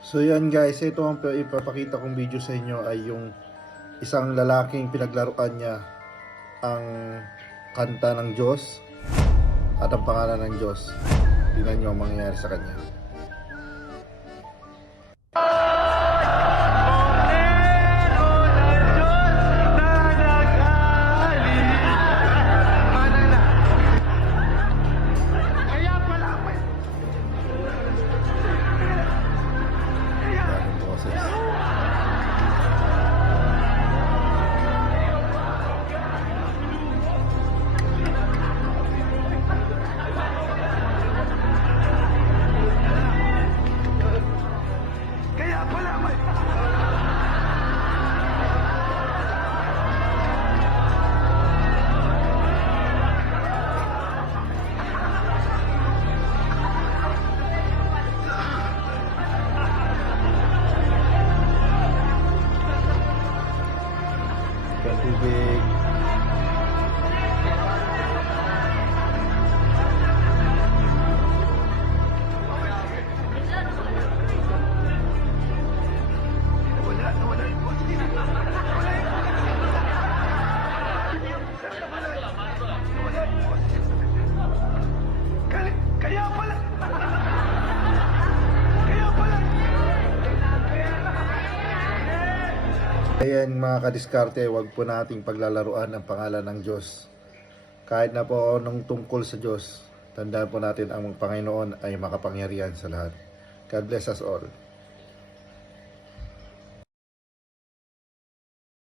So yan guys, ito ang ipapakita kong video sa inyo ay yung isang lalaking pinaglaruan niya ang kanta ng Diyos at ang pangalan ng Diyos. Tingnan nyo ang mangyayari sa kanya. Tubig. Kaya pala. Ayan mga kadiskarte, wag po nating paglalaruan ang pangalan ng Diyos. Kahit na po nung tungkol sa Diyos, tandaan po natin ang Panginoon ay makapangyarihan sa lahat. God bless us all.